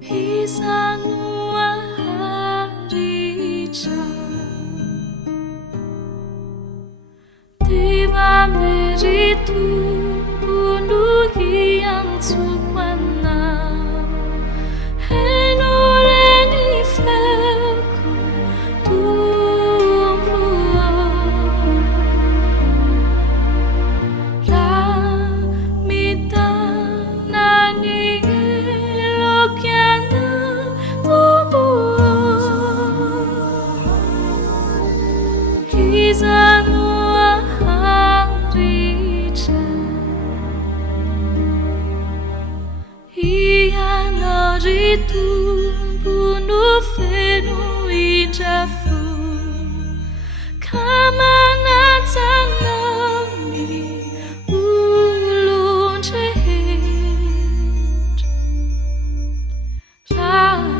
Izanoharitra Diva meritumbuno hiantsoko anao Hainao feko tombo raha mitana ny elokiana tombo Izanoharitra Ianao ry tombono feno indrafo ka manatsanao ny olon-drehetra raha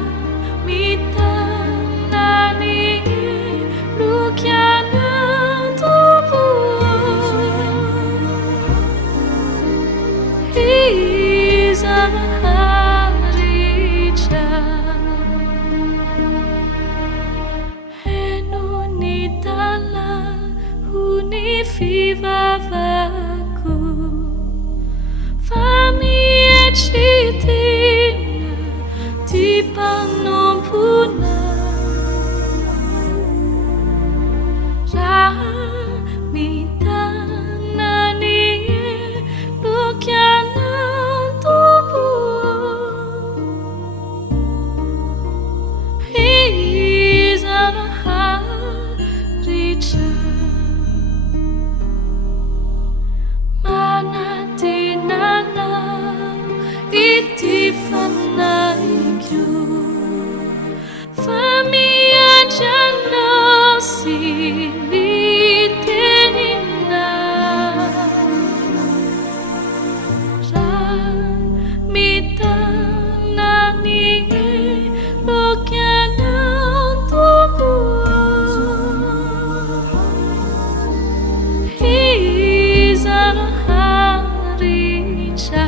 mitana ny elokiana tombo Izanoharitra Haino ny tala ho ny fivavahako fa mieritrerina ty mpanompona raha mitana ny elokiana tombo Izanoharitra manatenanao ity fanaiko fa miandry anao sy mitenenao raha mitana ny elokiana tombo Izanoharitra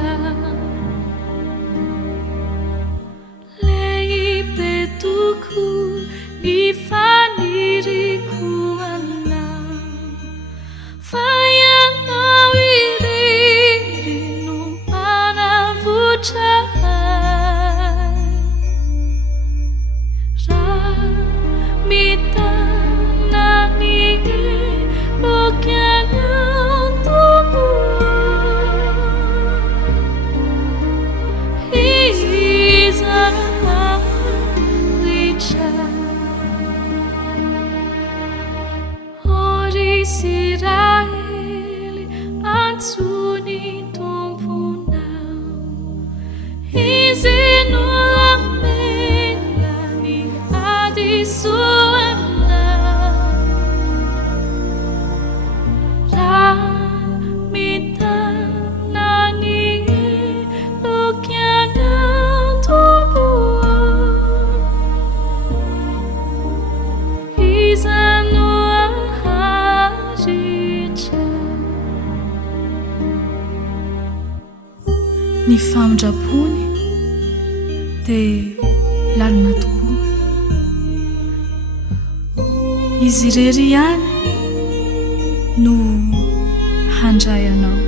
lehibe tokoa ny faniriko anao fa ianao irery no mpanavotra raha mitana ny elokiana tombo Izanoharitra Ry Israely antsony tomponao izy no lamela ny hadisoanao raha mitana ny elokiana tombo Izanoharitra ny famindrapony dia lalina tokoa izy irery ihany no handray anao